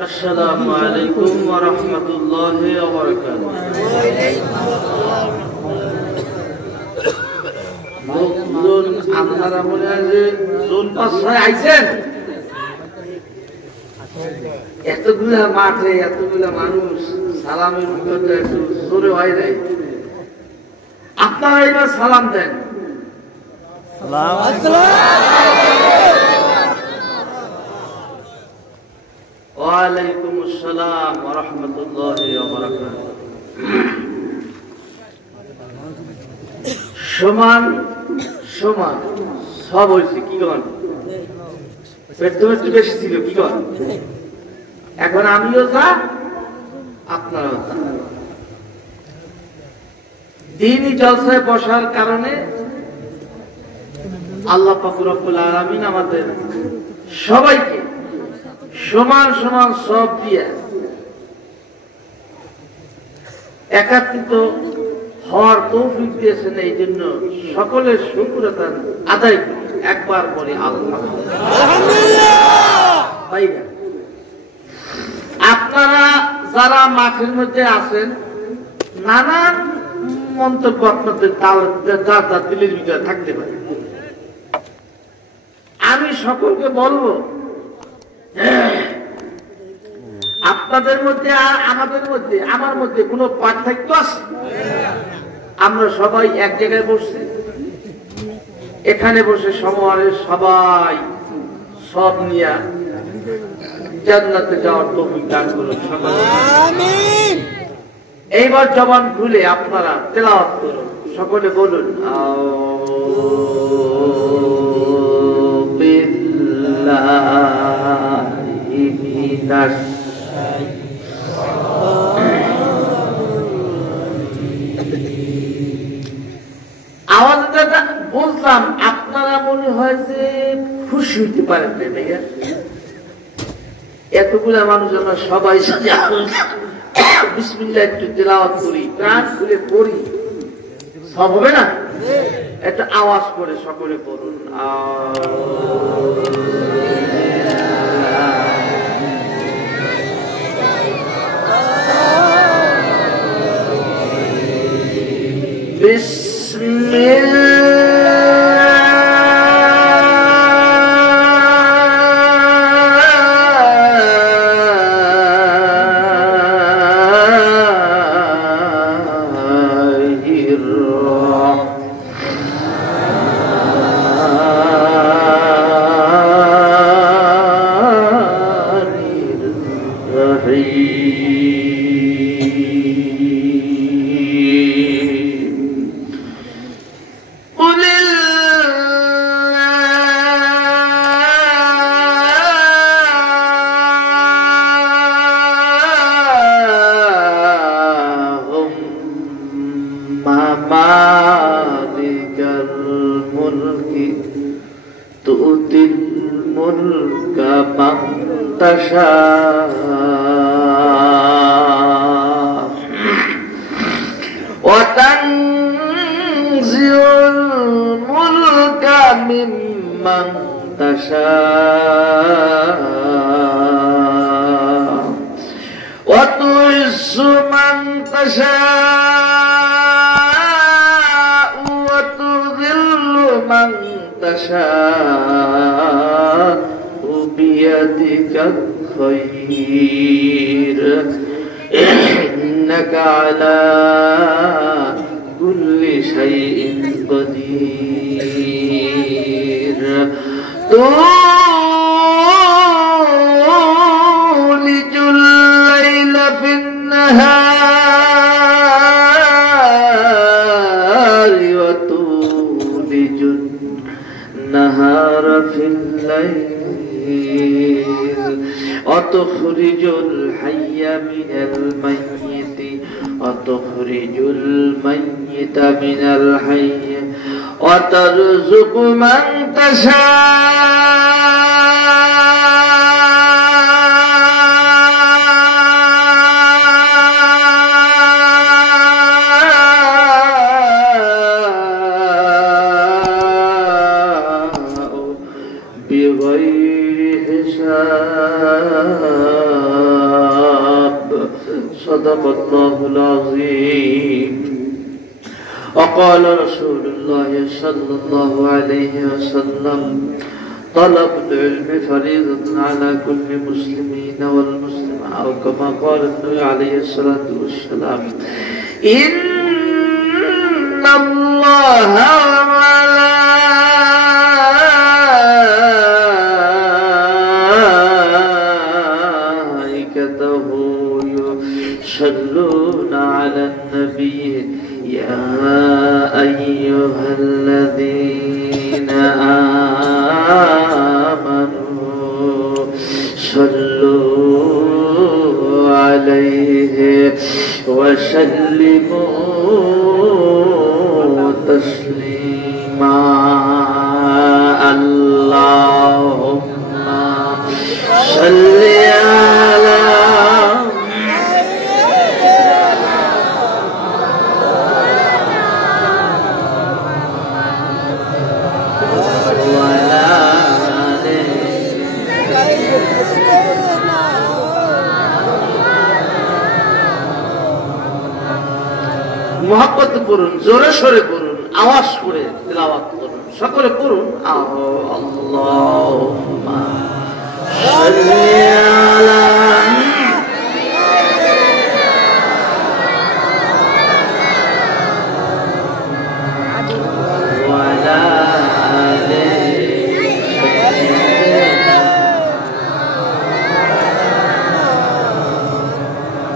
আসসালামু আলাইকুম ওয়া রাহমাতুল্লাহি ওয়া বারাকাতুহু। আপনারা মনে হয় যে জোন ৫-৬ আইছেন, এতগুলা মাঠে এতগুলা মানুষ, সালামের উত্তরটা একটু জোরে হয় নাই। আপনারা এবার সালাম দেন। ওয়ালাইকুম আসসালাম ওয়া রাহমাতুল্লাহি ওয়া বারাকাতুহু। সমান সমান সব হয়েছে, কি করেন? একটু বেশি ছিল, কি করেন? এখন আমিও যা, আপনারাও যা। দ্বীনি জলসায় বসার কারণে আল্লাহ পাক রব্বুল আলামিন আমাদের সবাইকে সমান সমান সব দিয়ে একাত্রিত হওয়ার তৌফিক দিয়েছেন। এই জন্য সকলের শুকরিয়া আদায় করি, একবার বলি আলহামদুলিল্লাহ। আপনারা যারা মাঠের মধ্যে আছেন, নানান মন্তব্য আপনাদের দিলের ভিতরে থাকতে পারে। আমি সকলকে বলবো, আপনাদের মধ্যে আর আমাদের মধ্যে, আমার মধ্যে কোনো পার্থক্য আছে? আমরা সবাই এক জায়গায় বসছি, এখানে বসে সমহারের সবাই সব নিয়ে জান্নাতে যাওয়ার তৌফিক দান করুন সকলে, আমিন। এইবার জবান খুলে আপনারা তেলাওয়াত করুন, সকলে বলুন আওয়াজটা বুঝলাম। আপনারা মনে হয় যে খুশি হইতে পারেন না, ভাইয়া। এতগুলা মানুষ আমরা সবাই বিসমিল্লাহ একটু তেলাওয়াত করি, প্রাণ খুলে পড়ি, সব হবে না? একটা আওয়াজ করে সকলে পড়ুন وترزق من تشاء بغير حساب صدق الله العظيم وقال رسول الله صلى الله عليه وسلم طلب العلم فريضة على كل مسلمين والمسلمة أو كما قال النبي عليه الصلاة والسلام إن الله وملائكته يصلون على النبي يا أيها الذين آمنوا صلوا عليه وسلموا تسليما اللهم صل على মোহাব্বত করুন, জোরে সরে করুন, আওয়াজ করে তিলাওয়াত করুন, সকলে করুন আল্লাহুম্মা সাল্লি আলা ওয়া আলা আলি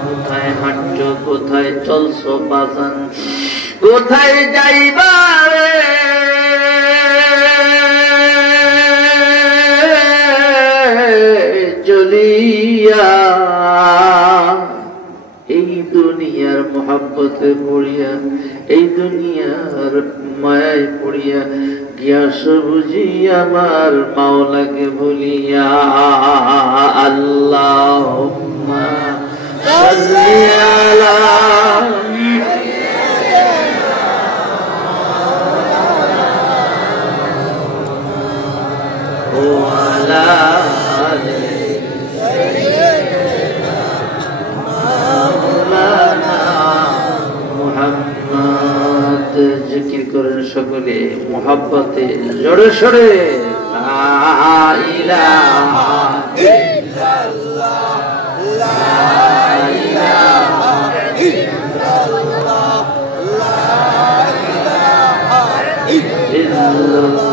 কোথায় হাঁটছো, কোথায় চলছো বাজান, কোথায় যাইবা রে চলিয়া, এই দুনিয়ার মোহাব্বতে পড়িয়া, এই দুনিয়ার মায়ায় পড়িয়া গিয়াস বুঝি আমার মাওলাকে ভুলিয়া আল্লাহুম্মা সাল্লি আলা ওয়া আলা আলি মাওলানা মুহাম্মদ। জিকির করেন সকলে মুহাব্বতে জোরে সরে লা ইলাহা ইল্লাল্লাহ লা ইলাহা ইল্লাল্লাহ লা ইলাহা ইল্লাল্লাহ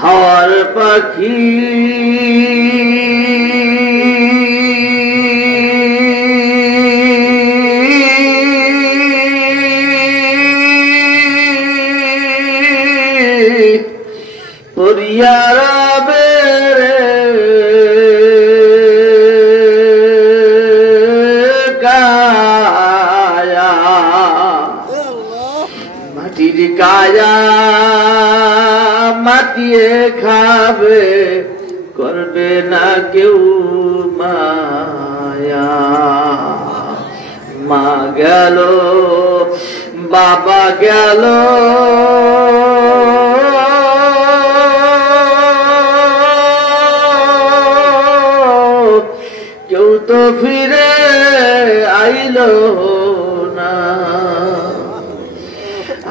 হাওয়ার পাখি পরিয়ারাবে কায়া মাটির কায়া মাটিয়ে খাবে, করবে না কেউ মায়া। মা গেল, বাবা গেল, কেউ তো ফিরে আইল না,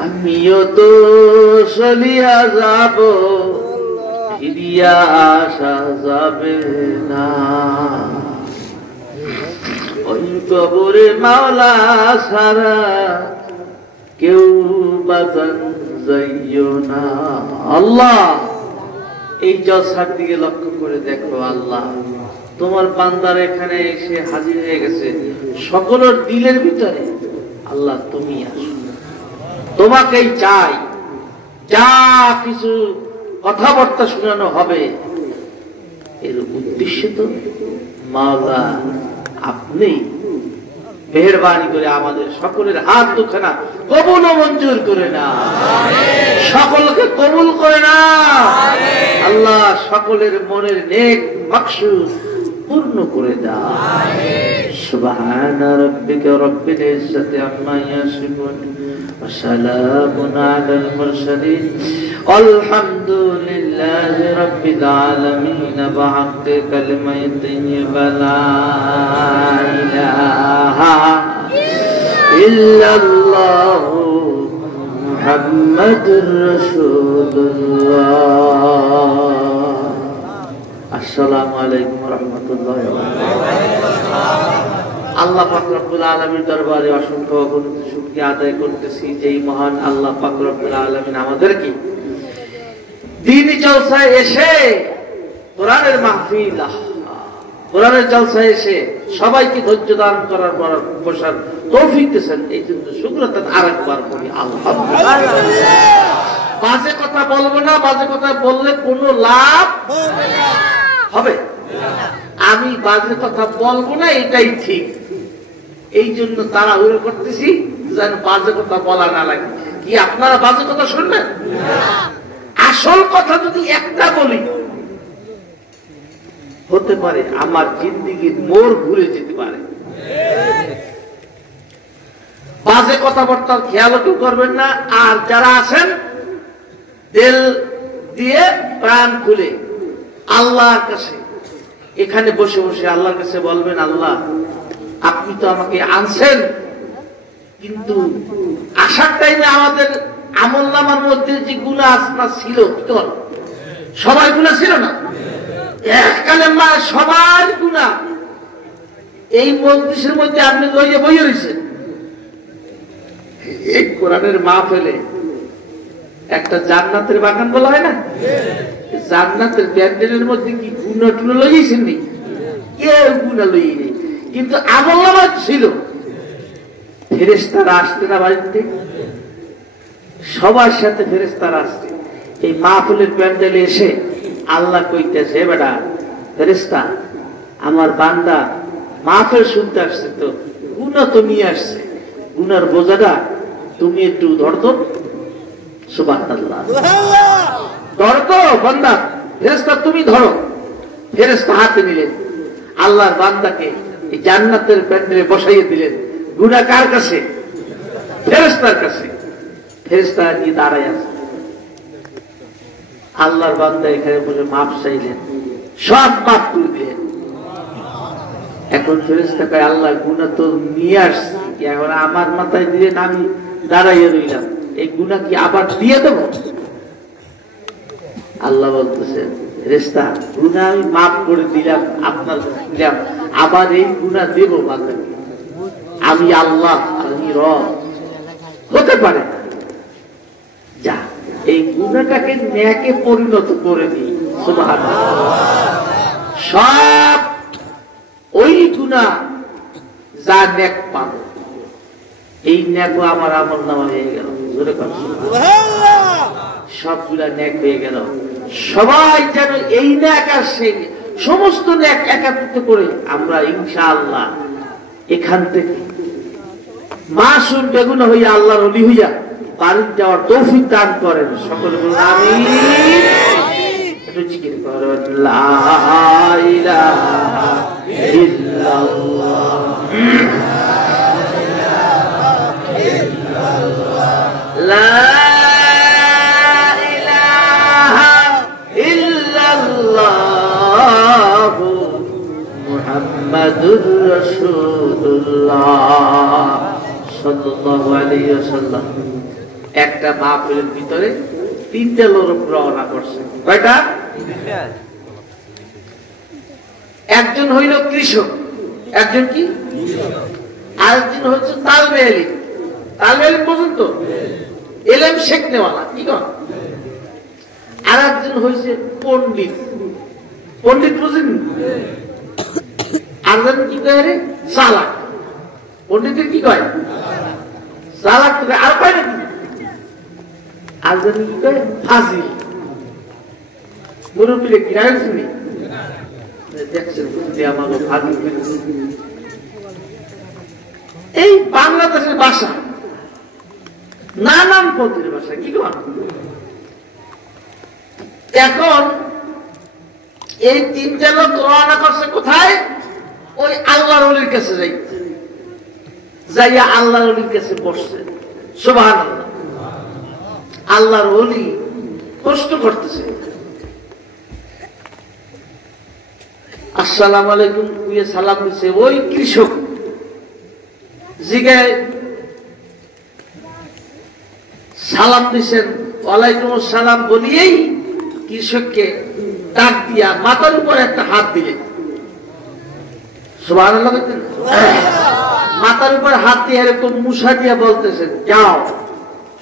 আমিও তো চলিয়া যাব, ফিরিয়া আসা যাবে না। ওই কবরে মাওলা সারা কেউ বাজান যাইও না। আল্লাহ এই জলসার দিকে লক্ষ্য করে দেখো আল্লাহ, তোমার বান্দার এখানে এসে হাজির হয়ে গেছে সকলের দিলের ভিতরে। আল্লাহ তুমি আসো, তোমাকেই চাই। যা কিছু কথাবার্তা শোনানো হবে এর উদ্দেশ্য তো মাওলা আপনি। মেহেরবানি করে আমাদের সকলের হাত দুখানা কবুল ও মঞ্জুর করে না, সকলকে কবুল করে না। আল্লাহ সকলের মনের নেক মাকসুদ পূর্ণ করে দাও। সুবহানা রাব্বিকা রব্বিল ইজ্জাতি আম্মা ইয়াসিফুন ওয়া সালামুন আলাল মুরসালিন আলহামদুলিল্লাহি রাব্বিল আলামিন। বিহাক্কি কালিমাতিহি ওয়া লা ইলাহা ইল্লাল্লাহু মুহাম্মাদুর রাসূলুল্লাহ। আসসালামু আলাইকুম ওয়া রাহমাতুল্লাহি ওয়া বারাকাতুহু। আল্লাহ পাক রব্বুল আলামিনের দরবারে অসংখ্য অগণিত শুকরিয়া আদায় করতেছি যে মহান আল্লাহ পাক রব্বুল আলামিন আমাদেরকে দ্বীনি জলসায় এসে কোরআনের মাহফিল, কোরআনের জলসায় এসে সবাইকে ধৈর্য ধারণ করার পর বসার তৌফিক দিয়েছেন। এই জন্য শুকরিয়া আরেকবার করি আলহামদুলিল্লাহ। বাজে কথা বলবো না, বাজে কথা বললে কোনো লাভ হবে। আমি বাজে কথা বলবো না, এটাই ঠিক। এই জন্য তাড়াহুড়ো করতেছি যেন বাজে কথা বলা না লাগে। কি আপনারা বাজে কথা শুনবেন? আসল কথা যদি একটা বলি, হতে পারে আমার জিন্দেগির মোড় ঘুরে যেতে পারে। বাজে কথাবার্তার খেয়াল কেউ করবেন না। আর যারা আছেন দিল দিয়ে প্রাণ খুলে আল্লাহর কাছে এখানে বসে বসে আল্লাহর কাছে বলবেন, আল্লাহ আপনি তো আমাকে আনছেন, কিন্তু আসার টাইমে আমাদের আমলনামার মধ্যে যে গুনাহ আসনা ছিল, সবার গুনাহ ছিল না, এককালে মা সবার গুনাহ এই মজলিসের মধ্যে আপনি লইয়ে বইয়ে রয়েছেন। এই কোরআনের মাহফিলে একটা জান্নাতের বাগান বলা হয় না, জান্নাতের প্যান্ডেলের মধ্যে কি গুনাহ টুনা লইয়েছেন নি? কেউ গুনাহ লইয়ে নেই, কিন্তু আমলনামা ছিল। ফেরেশতারা আসতে না বাড়িতে, সবার সাথে ফেরেশতারা আসছে। এই মাহফিলের প্যান্ডেলে এসে আল্লাহ কইতেছে, বেটা ফেরেশতা আমার বান্দা মাহফিল শুনতে আসছে, তো গুনাহ তো নিয়ে আসছে, গুনার বোঝাটা তুমি একটু ধরতো। সুবহানাল্লাহ, ধরতো বান্দা, ফেরেশতা তুমি ধরো। ফেরেশতা হাতে নিলেন, আল্লাহর বান্দাকে এই জান্নাতের প্যান্ডেলে বসাইয়ে দিলেন। গুনাহ কার কাছে? ফেরেশতার কাছে। ফেরেশতা গিয়ে দাঁড়ায় আছে, আল্লাহর বান্দা এখানে বসে মাপ চাইলেন, সব মাপ করে দিলেন। এখন ফেরেশতা কয়, আল্লাহ গুনাহ তো নিয়ে আসছি, এখন আমার মাথায় দিলেন, আমি দাঁড়াইয়ে রইলাম, এই গুনাহ কি আবার দিয়ে দেব? আল্লাহ বলতেছেন, ফেরেশতা গুনাহ আমি মাফ করে দিলাম, আপনার দিলাম, আবার এই গুনাহ দেব বান্দাকে? আমি আল্লাহ, আমি রব, হতে পারে না। যা এই গুনাহটাকে নেকে পরিণত করে দিই। সুবহানাল্লাহ, সব ওই গুনাহ যা নেক পাবো, এই নেক আমার আমলনামা হয়ে গেল। সবগুলা নেক হয়ে গেল। সবাই যেন এই নেক আর সেই সমস্ত নেক একত্রিত করে আমরা ইনশাআল্লাহ এখান থেকে মাসুম বেগুনা হইয়া আল্লাহর ওলি হইয়া বাড়ি যাওয়ার তৌফিক দান করেন। সকলে বলুন আমিন। একটু জিকির করেন, লা ইলাহা ইল্লাল্লাহ, লা ইলাহা ইল্লাল্লাহ মুহাম্মাদুর রাসূলুল্লাহ সাল্লাল্লাহু আলাইহি ওয়াসাল্লাম। একটা মাহফিলের ভিতরে তিনটা লোক রওনা করছে। কয়টা? একজন হইল কৃষক, একজন কি আরেকদিন হচ্ছে তালবে এলিম। তালবে এলিম পর্যন্ত এলেম শেখনেওয়ালা কি কর। আর একদিন হয়েছে পণ্ডিত। পণ্ডিত বুঝেন? আর কি কয়? চালাক। পণ্ডিতের কি কয়? চালাক। আর কয় নাকি? আর কি কয়? ফাজিল। মুরব্বীরা কি রাখছেনি? দেখছেন আমাকে ফাজিল। এই বাংলাদেশের ভাষা নানান পদ্ধতির ভাষা কি কর। এখন এই তিনটা লোক রওনা করছে কোথায়? ওই আল্লাহর ওলির কাছে যাইয়া আল্লাহর ওলির কাছে বসছে। সুবহানাল্লাহ। আল্লাহর ওলি প্রশ্ন করতেছে, আসসালামু আলাইকুম কুইয়ে সালাম দিছে। ওই কৃষক জিগায় সালাম দিছেন, ওয়ালাইকুম আসসালাম বলিয়েই কৃষককে ডাক দিয়া মাথার উপর একটা হাত দিলেন। সুবহানাল্লাহ। মাথার উপর হাত দিয়ে এরকম মুসা দিয়া বলতেছেন, যাও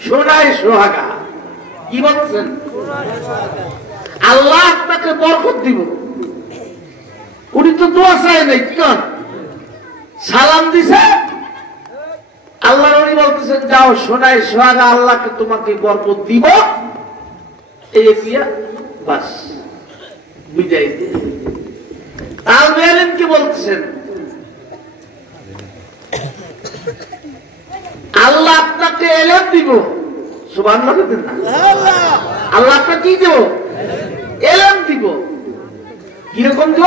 সোনায় সোহাগা। কি বলছেন? আল্লাহ আপনাকে বরকত দিব। উনি তো দোয়া চায় নাই, কি কর সালাম দিছে। আল্লাহ উনি বলতেছেন, যাও সোনায় সোহাগা, আল্লাহকে তোমাকে বরকত দিব। এই ক্রিয়া বাস বিদায় দিয়ে তালবে এলিম কি বলতেছেন, আল্লাহ আপনাকে এলেম দিব। সুবহানাল্লাহ। আল্লাহ আপনাকে কি দিব? এলেম দিব। কিরকম দিব?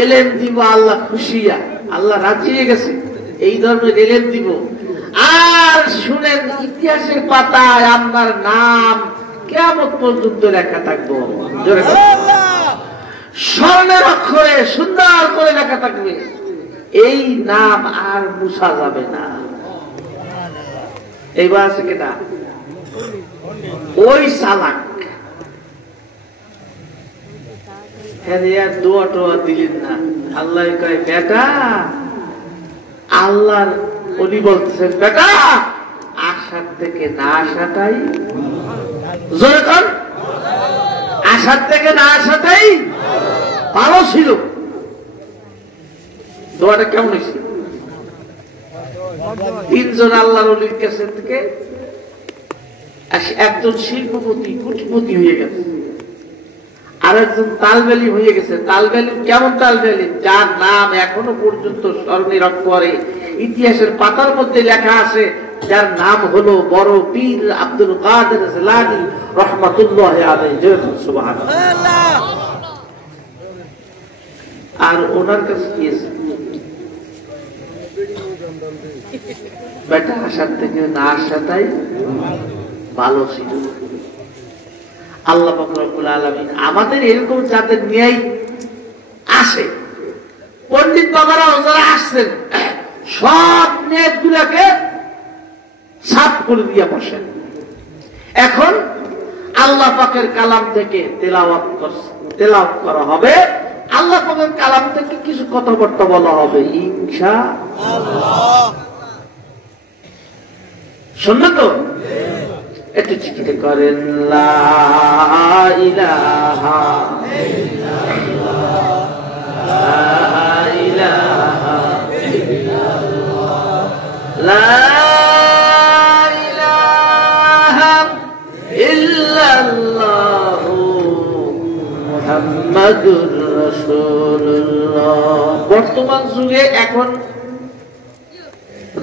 এলেম দিব। আল্লাহ খুশিয়া, আল্লাহ রাজি হয়ে গেছে, এই ধরনের এলেম দিব। আর শুনেন, ইতিহাসের পাতায় আপনার নাম কিয়ামত পর্যন্ত লেখা থাকবো। স্বর্ণের অক্ষরে সুন্দর করে লেখা থাকবে। এই নাম আর মুছা যাবে না। এইবার আছে কেটা? ওই চালাক। দোয়া টোয়া দিলেন না। আল্লাহ কয়, বেটা আল্লাহর উনি বলতেছেন, বেটা আশার থেকে না আসাটাই জোরে কর, আশার থেকে না আসাটাই ভালো ছিল। দোয়াটা কেমন হয়েছে? তিনজন আল্লাহর ওলির কাছে থেকে একজন শিল্পপতি কুটিপতি হয়ে গেছে, আর একজন তালবেলি হয়ে গেছে। তালবেলি কেমন তালবেলি? যার নাম এখনো পর্যন্ত স্মরণের অক্ষরে ইতিহাসের পাতার মধ্যে লেখা আছে, যার নাম হলো বড় পীর আব্দুল কাদের জিলানী রাহমাতুল্লাহি আলাইহি। সুবহানাল্লাহ। আর ওনার কাছে কি আছে? বেটা আসার থেকে না আসাটাই ভালো ছিল। আল্লাহ পাক রব্বুল আলামিন আমাদের এরকম যাদের নিয়েই আসে, পণ্ডিত বাবারা যারা আসছেন, সব নিয়ত গুলাকে সাফ করে দিয়ে বসেন। এখন আল্লাহ পাকের কালাম থেকে তেলাওয়াত করা হবে। আল্লাহ পাকের কালাম থেকে কিছু কথাবার্তা বলা হবে ইনশাআল্লাহ। শুনলেন তো? একটু চিঠিতে করেন, লা ইলাহা ইল্লাল্লাহ, লা ইলাহা ইল্লাল্লাহ, লা ইলাহা ইল্লাল্লাহ মুহাম্মাদুর রাসূলুল্লাহ। বর্তমান যুগে এখন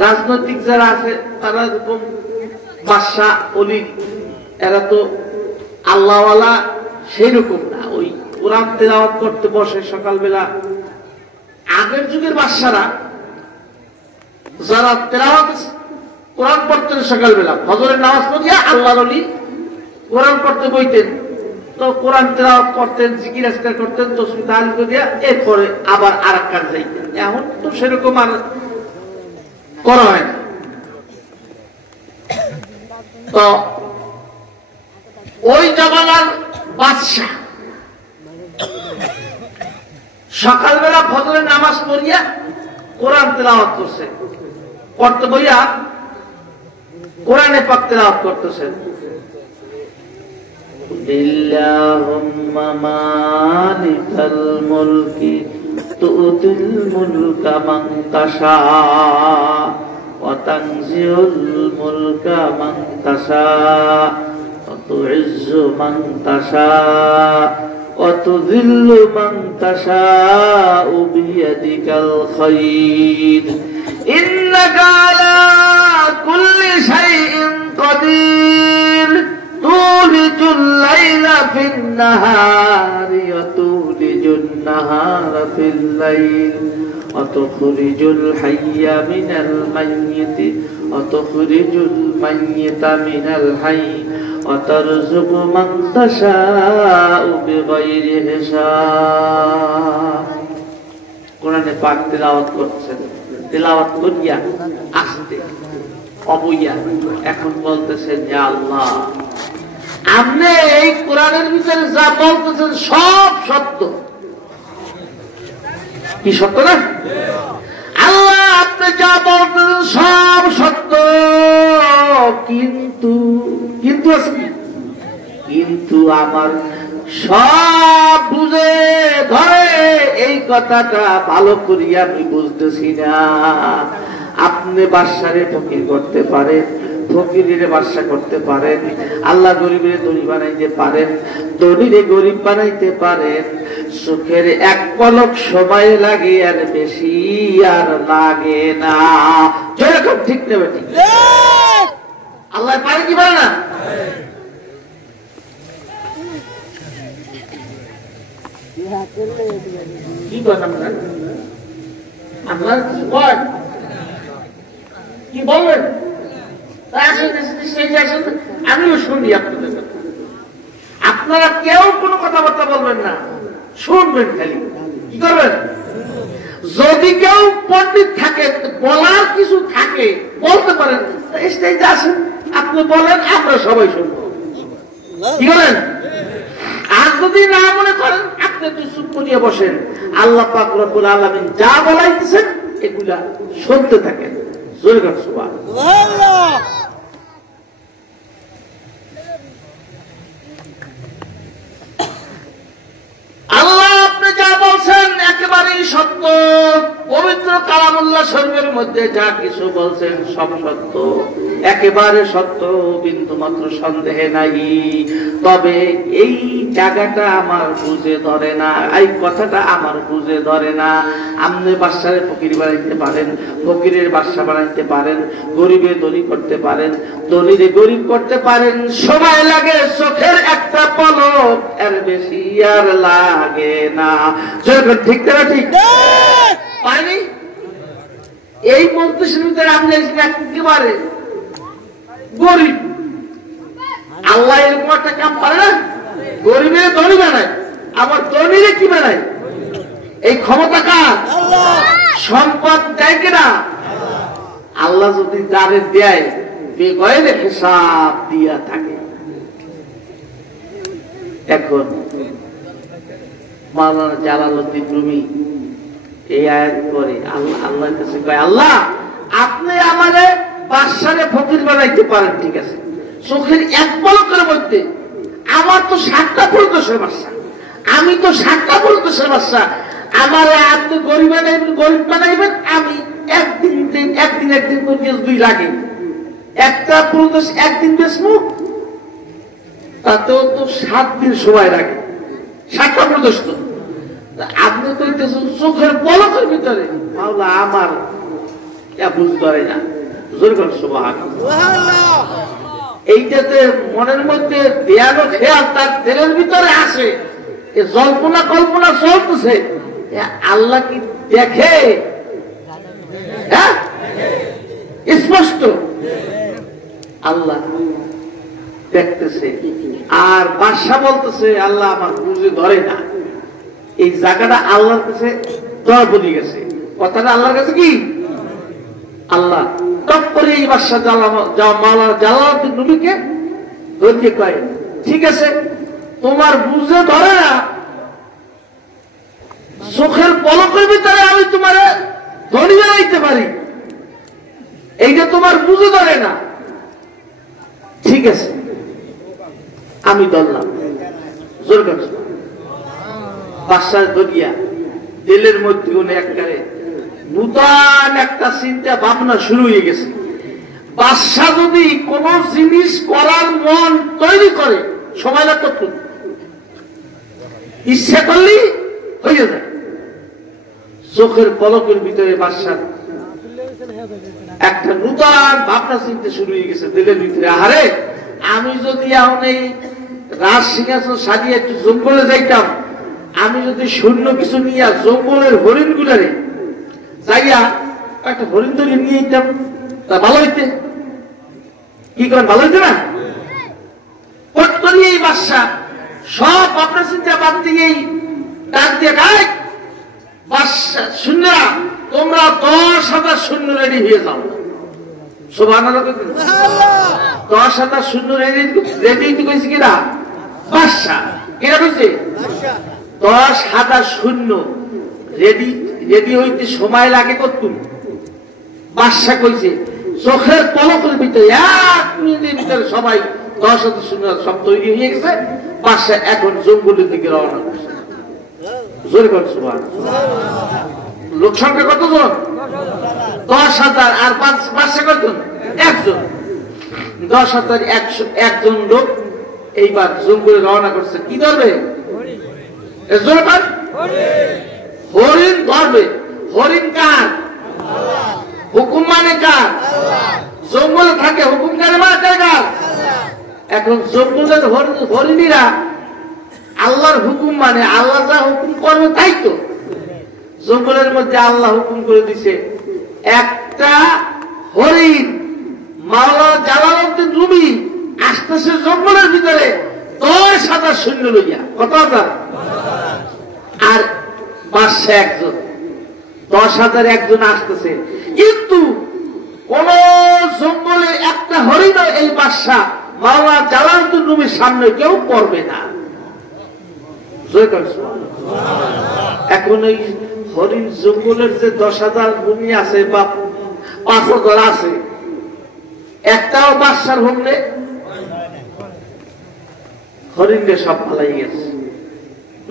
রাজনৈতিক যারা আছে তারা এরকম বাদশাহ অলি, এরা তো আল্লাহওয়ালা সেই রকম না। ওই কোরআন তেলাওয়াত করতে বসে সকালবেলা। আগের যুগের বাদশারা যারা তেলাওয়াত কোরআন পড়তেন সকালবেলা, ফজরের নামাজ পড়িয়া আল্লাহর ওলি কোরআন পড়তে বইতেন, তো কোরআন তেলাওয়াত করতেন, জিকির আজকার করতেন, তাসবিহ তাহলিল করিয়া এরপরে আবার আরেক কাজ যাইতেন। এখন তো সেরকম আর করা হয় না। তো ওই জামানার বাদশাহ সকালবেলা ফজরের নামাজ পড়িয়া কোরআন তেলাওয়াত করছে, করতে বইয়া কোরআনে পাক তেলাওয়াত করতেছেন। বিল্লাহুম্মা মালিকাল মুলকি তুতিল মুলকা মান তাশা ওয়া তানজিউল মুলকা মান তাশা ওয়া তুইজ্জু মান তাশা ওয়া তুযিল্লু মান তাশা বিয়াদিকাল খায়র ইন্নাকা আলা কুল্লি শাইইন কাদির তুলিজুল লাইলা ফিন নাহারি ওয়া তুলিজুন নাহারা ফিল লাইল ওয়া তুখরিজুল হাইয়্যা মিনাল মাইয়্যিতি ওয়া তুখরিজুল মাইয়্যিতা মিনাল হাইয়্যি ওয়া তারযুকু মান তাশাউ বিগাইরি হিসাব। কোরআনে পাক তেলাওয়াত করছেন, তেলাওয়াত করিয়া আস্তে অবইয়া এখন বলতেছেন, ইয়া আল্লাহ আপনি এই কোরআনের ভিতরে যা বলতেছেন সব সত্য। কি সত্য না? আল্লাহ আপনি যা বলতেছেন সব সত্য, কিন্তু কিন্তু আছে কি? কিন্তু আমার সব বুঝে ধরে এই কথাটা ভালো করিয়া আমি বুঝতেছি না। আপনি বাদশারে ফকির করতে পারেন, ফকিরের বাদশা করতে পারেন, আল্লাহ গরিবের ধনী বানাইতে পারেন, ধনীরে গরিব বানাইতে পারেন। সুখের এক পলক সময় লাগে, আর বেশি আর লাগে না। যেরকম ঠিক নেবে ঠিক আল্লাহ পারে কি পারে না? কি বলেন আপনার? কি বলবেন? আমিও শুনি আপনাদের কথা। আপনারা কেউ কোনো কথাবার্তা বলবেন না, শুনবেন খালি। কি করবেন? যদি কেউ পণ্ডিত থাকে, বলার কিছু থাকে, বলতে পারেন, স্টেজে আসেন, আপনি বলেন, আমরা সবাই শুনবো। কি করেন? আর যদি না মনে করেন, আপনি একটু চুপ করিয়া বসেন। আল্লাহ পাক রব্বুল আলামিন যা বলাইতেছেন এগুলা শুনতে থাকেন। জোরে বলেন সুবহানাল্লাহ। আল্লাহ আপনি যা বলছেন একেবারেই সত্য। পবিত্র কালামুল্লাহ শরীফের মধ্যে যা কিছু বলছেন সব সত্য, একেবারে সত্য, বিন্দু মাত্র সন্দেহ নাই। তবে এই জায়গাটা আমার বুঝে ধরে না, এই কথাটা আমার বুঝে ধরে না। আপনি বাদশারে ফকির বানাইতে পারেন, ফকিরের বাদশা বানাইতে পারেন, গরিবে ধনী করতে পারেন, ধনীরে গরিব করতে পারেন। সময় লাগে চোখের একটা পলক, এর বেশি আর লাগে না। ঠিক না? ঠিক পাইনি? এই মন্ত্রীর ভিতরে আপনি একেবারে গরিব। আল্লাহ এরকম একটা কাম পারে না? গরিবের ধনী বানায়, আবার ধনীরে কি বানায়? এই ক্ষমতা কার? সম্পদ দেয় কিনা? আল্লাহ যদি যারে দেয় বেগয়ের হিসাব দিয়া থাকে। এখন মাওলানা জালালউদ্দিন রুমি এই আয়াত করে আল্লাহর কাছে কয়, আল্লাহ আপনি আমারে বাদশারে ফকির বানাইতে পারেন, ঠিক আছে, চোখের এক পলকের মধ্যে। আমার তো 7টা প্রদেশের বাদশা, আমি তো 7টা প্রদেশের বাদশা। আমার আপনি গরিব বানাইবেন, গরিব বানাইবেন, আমি একদিন করে 2 লাগে। একটা প্রদেশ একদিন বেসমু, তাতেও তো 7 দিন সময় লাগে। 7টা প্রদেশ তো আপনি তো চোখের পলকের ভিতরে। মাওলা আমার বুঝতে পারে না। জোর করে সুবহানাল্লাহ। এইটাতে মনের মধ্যে দেয়ালো খেয়াল তার তেলের ভিতরে আসে, জল্পনা কল্পনা চলতেছে। আল্লাহ কি দেখে? হ্যাঁ, স্পষ্ট আল্লাহ দেখতেছে। আর বাদশা বলতেছে, আল্লাহ আমার বুঝে ধরে না। এই জায়গাটা আল্লাহর কাছে দর বলি গেছে। কথাটা আল্লাহর কাছে কি? আল্লাহ টপ করে এই বাদশা মাওলানা জালালউদ্দিন রুমিকে ধরিয়ে কয়, ঠিক আছে, তোমার বুঝে ধরে না, চোখের পলকের ভিতরে আমি তোমার ধনী বানাইতে পারি, এইটা তোমার বুঝে ধরে না। ঠিক আছে, আমি ধরলাম। জোর করে বাদশাহ ধরিয়া দিলের মধ্যে উনি একবারে নূতন একটা চিন্তা ভাবনা শুরু হয়ে গেছে। বাদশাহ যদি কোন জিনিস করার মন তৈরি করে সময় লাগতো, ইচ্ছা করলেই হয়ে যায়। চোখের পলকের ভিতরে বাদশাহ একটা নূতন ভাবনা চিন্তা শুরু হয়ে গেছে দিলের ভিতরে। আরে আমি যদি এখন এই রাজ সিংহাসন সাজিয়ে একটু জঙ্গলে যাইতাম, আমি যদি শূন্য কিছু নিয়ে জঙ্গলের হরিণ গুলারে যাইয়া একটা হরিণ ধরে নিয়ে যেতাম, তা ভালো হইতে। কি করেন, ভালো হইতে না? পট করিয়ে এই বাদশাহ সব ভাবনা চিন্তা বাদ দিয়েই ডাক দিয়ে গায়, বাদশাহ শূন্যরা তোমরা 10,000 সৈন্য রেডি হয়ে যাও। সুবহানাল্লাহ। 10,000 সৈন্য রেডি কইছে কিনা? বাদশাহ। কিনা কইছে? 10,000 সৈন্য রেডি হইতে সময় লাগে কত? বাদশাহ কইছে চোখের পলকের ভিতরে 1 মিনিটের ভিতরে সবাই 10,000 সৈন্য সব তৈরি হয়ে গেছে। বাদশাহ এখন জঙ্গলের দিকে রওনা করছে। জোরে কর সুবহানাল্লাহ। লোক সংখ্যা কতজন? 10,000। আর বাদশাহ কতজন? একজন। 10,000 একজন লোক এইবার জঙ্গলে রওনা করছে। কি ধরবে? হরিণ ধরবে। হরিণ কার? হুকুম মানে কার? জঙ্গলে থাকে হুকুম কার মানে কার? এখন জঙ্গলের হরিণীরা আল্লাহর হুকুম মানে, আল্লাহ যা হুকুম করবে তাই তো। জঙ্গলের মধ্যে আল্লাহ হুকুম করে দিছে একটা হরিণ মাওলানা জালালউদ্দিন রুমি আসতেছে জঙ্গলের ভিতরে 10,000 সৈন্য লইয়া। কত হাজার? আর বাদশাহ একজন। 10,000 একজন আসতেছে, কিন্তু কোন জঙ্গলে একটা হরিণ এই বাদশাহ মাওলানা জালালউদ্দিন রুমির সামনে কেউ পড়বে না। এখন এই হরিণ জঙ্গলের যে 10,000 ভূমি আছে বা 5,000 আছে, একটাও বাদশার হমলে হরিণকে সব পালাই গেছে।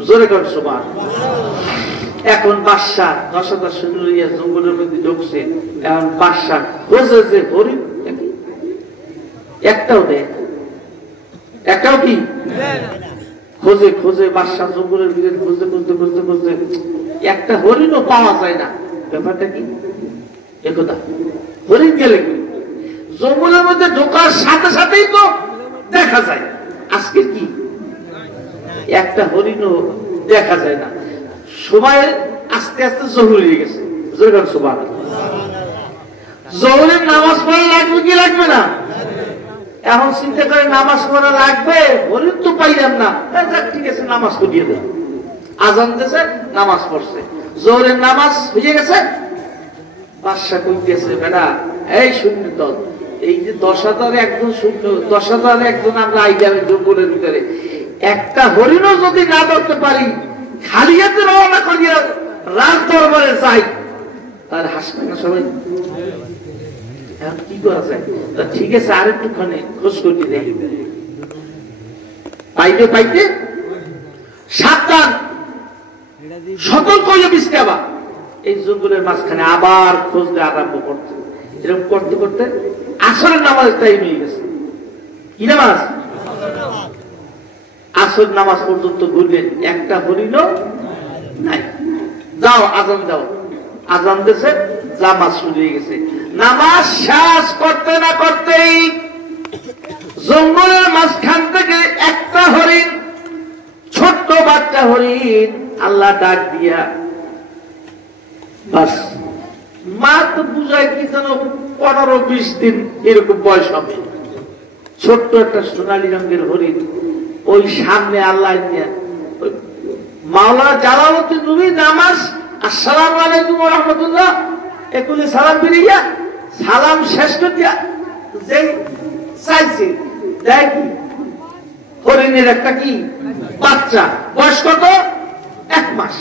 জোরে কর সুবহানাল্লাহ। এখন বাদশাহ 10,000 সৈন্য নিয়ে জঙ্গলের মধ্যে ঢুকছে। এখন বাদশাহ খোঁজে যে হরিণ একটাও দেয়, একটাও কি খোঁজে খোঁজে বাদশাহ জঙ্গলের ভিতরে খুঁজতে খুঁজতে খুঁজতে খুঁজতে একটা হরিণও পাওয়া যায় না। ব্যাপারটা কি? একথা হরিণ গেলে কি জঙ্গলের মধ্যে ঢোকার সাথে সাথেই তো দেখা যায়। আজকে কি একটা হরিণও দেখা যায় না। সময় আস্তে আস্তে জহুর হয়ে গেছে। জহুরের নামাজ পড়া লাগবে কি লাগবে না? এখন চিন্তা করে নামাজ পড়া লাগবে, হরিণ তো পাইলাম না, ঠিক আছে নামাজ পড়িয়ে দেয়। আজান দিয়েছে, নামাজ পড়ছে, জোহরের নামাজ হয়ে গেছে। বাদশাহ কইতেছে বেটা এই শূন্য দল, এই যে 10,000 একজন শূন্য, 10,000 একজন আমরা আইলাম জঙ্গলের ভিতরে, একটা হরিণও যদি না ধরতে পারি, খালি হাতে রওনা করিয়া রাজ দরবারে যাই, তার হাসবে না সবাই? কি করা যায়? ঠিক আছে আর একটুখানে খোঁজ করিয়ে দেয়। পাইতে পাইতে সাবধান সতর্ক হয়ে বিস্তে আবার এই জঙ্গলের মাঝখানে আবার খোঁজতে আরম্ভ করতে। এরকম করতে করতে আসরের নামাজের টাইম হয়ে গেছে। কি নামাজ? আসর নামাজ পর্যন্ত ঘুরলেন, একটা হরিণও নাই। যাও আজান দাও। আজান দিয়েছে, নামাজ শুরু হয়ে গেছে। নামাজ শেষ করতে না করতেই জঙ্গলের মাঝখান থেকে একটা হরিণ, ছোট্ট বাচ্চা হরিণ, আল্লাহ ডাক দিয়া, বাস মা তো বুঝায় কি যেন 15-20 দিন এরকম বয়স হবে, ছোট্ট একটা সোনালী রঙের হরিণ। ওই সামনে আল্লাহ মাওলানা জালালউদ্দিন রুমি নামাজ আসসালামু আলাইকুম ওয়া রাহমাতুল্লাহ একুলে সালাম ফিরিয়া সালাম শেষ করিয়া যেই চাইছে দেয় কি হরিণের একটা কি বাচ্চা, বয়স কত? 1 মাস,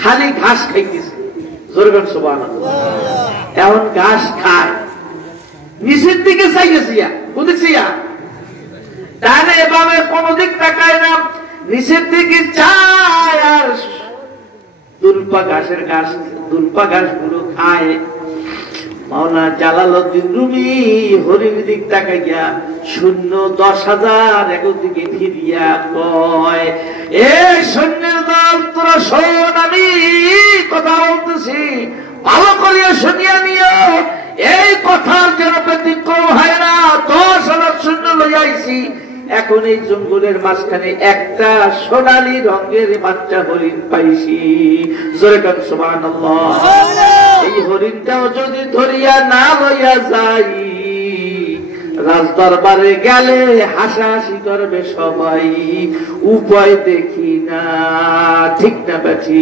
খালি ঘাস খাইতেছে। জোরে বলেন সুবহানাল্লাহ। এখন ঘাস খায়, নিচের দিকে চাই গেছে, কোন দিকে ডানে বামে কোনো দিক তাকায় না, নিচের দিকে চায় আর দুলপা ঘাস গুলো খায়। মাওলানা জালালউদ্দিন রুমি হরিণ দিক তাকাইয়া 0-10,000 একদিকে ফিরিয়া কয়, এ সৈন্যের দল তোরা শোন, আমি কথা বলতেছি, ভালো করিয়া শুনিয়া নিও, এই কথার যেন ব্যতিক্রম হয় না। 10,000 সৈন্য লইয়া আইছি, এখন এই জঙ্গলের মাঝখানে একটা সোনালী রঙের বাচ্চা হরিণ পাইছি। জোরে কান সুবহানাল্লাহ। এই হরিণটাও যদি ধরিয়া না লইয়া যাই, রাজদরবারে গেলে হাসাহাসি করবে সবাই, উপায় দেখি না, ঠিক না বেঠি?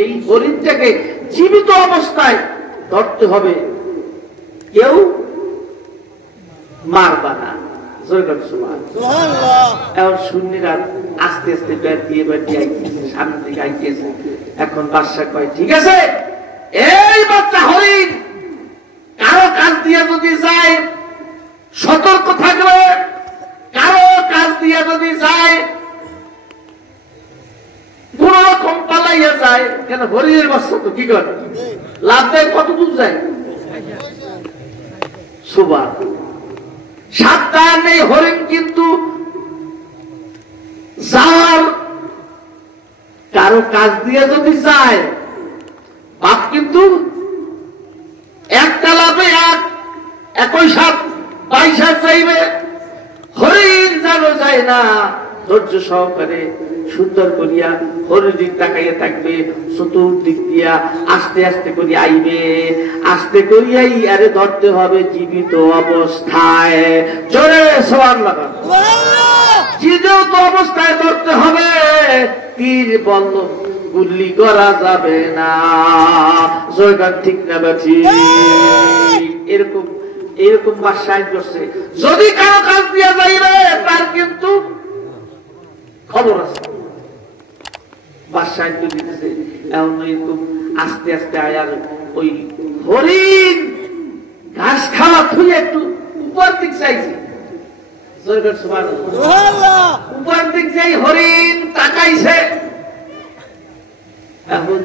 এই হরিণটাকে জীবিত অবস্থায় ধরতে হবে, কেউ মারবা না। এখন সুন্নিরা আস্তে আস্তে ব্যাট দিয়ে আইতেছে, সামনে থেকে আইতেছে। এখন বাদশা কয়, ঠিক আছে, এই বাচ্চা হরিণ কারো কাজ দিয়ে যদি যায় সতর্ক থাকবে, কারো কাজ দিয়ে যদি যায় কোন রকম পালাইয়া যায়, কেন হরিণের বাচ্চা তো কি করে লাভ দেয়, কত দূর যায়, সুবহান। সাবধান, এই হরিণ কিন্তু যাওয়ার কারো কাজ দিয়ে যদি যায়, বাপ কিন্তু একটা লাভে 21 চাইবে। হরিণ যেন যায় না, ধৈর্য সহকারে সুন্দর করিয়া হরিণ দিক তাকাইয়া থাকবে, চতুর্দিক দিয়া আস্তে আস্তে করে আইবে, আস্তে করিয়াই আরে ধরতে হবে জীবিত অবস্থায়। জোরে সুবহানাল্লাহ। জীবিত অবস্থায় ধরতে হবে, তীর বন্ধ গুলি করা যাবে না। জয়গান ঠিক না বেঠি? এরকম এরকম বাদশাহ করছে, যদি কারো কাজ দিয়া যাইবে তার কিন্তু খবর আছে। বাদশাহ দিতেছে, এমন এরকম আস্তে আস্তে আয়ার ওই হরিণ ঘাস খাওয়া থুই একটু উপর দিক চাইছে। উপর দিক যাই হরিণ তাকাইছে, এখন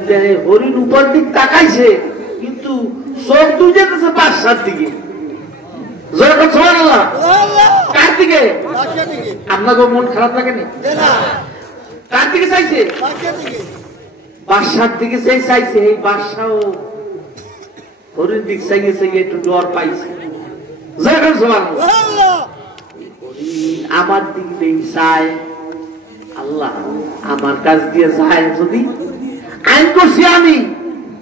হরিণ উপর দিক তাকাইছে, কিন্তু চোখ দুই যেতেছে বাদশার দিকে। কার দিকে? আপনাকে মন খারাপ লাগেনি? কার দিকে চাইছে? বাদশার দিকে চাইছে। এই বাদশাহ হরিণ দিক চাইছে, একটু ডর পাইছে। আমার দিক দিয়ে চায়, আল্লাহ আমার কাছ দিয়ে যায়, যদি আইন করছি আমি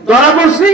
ধরা পড়ছি,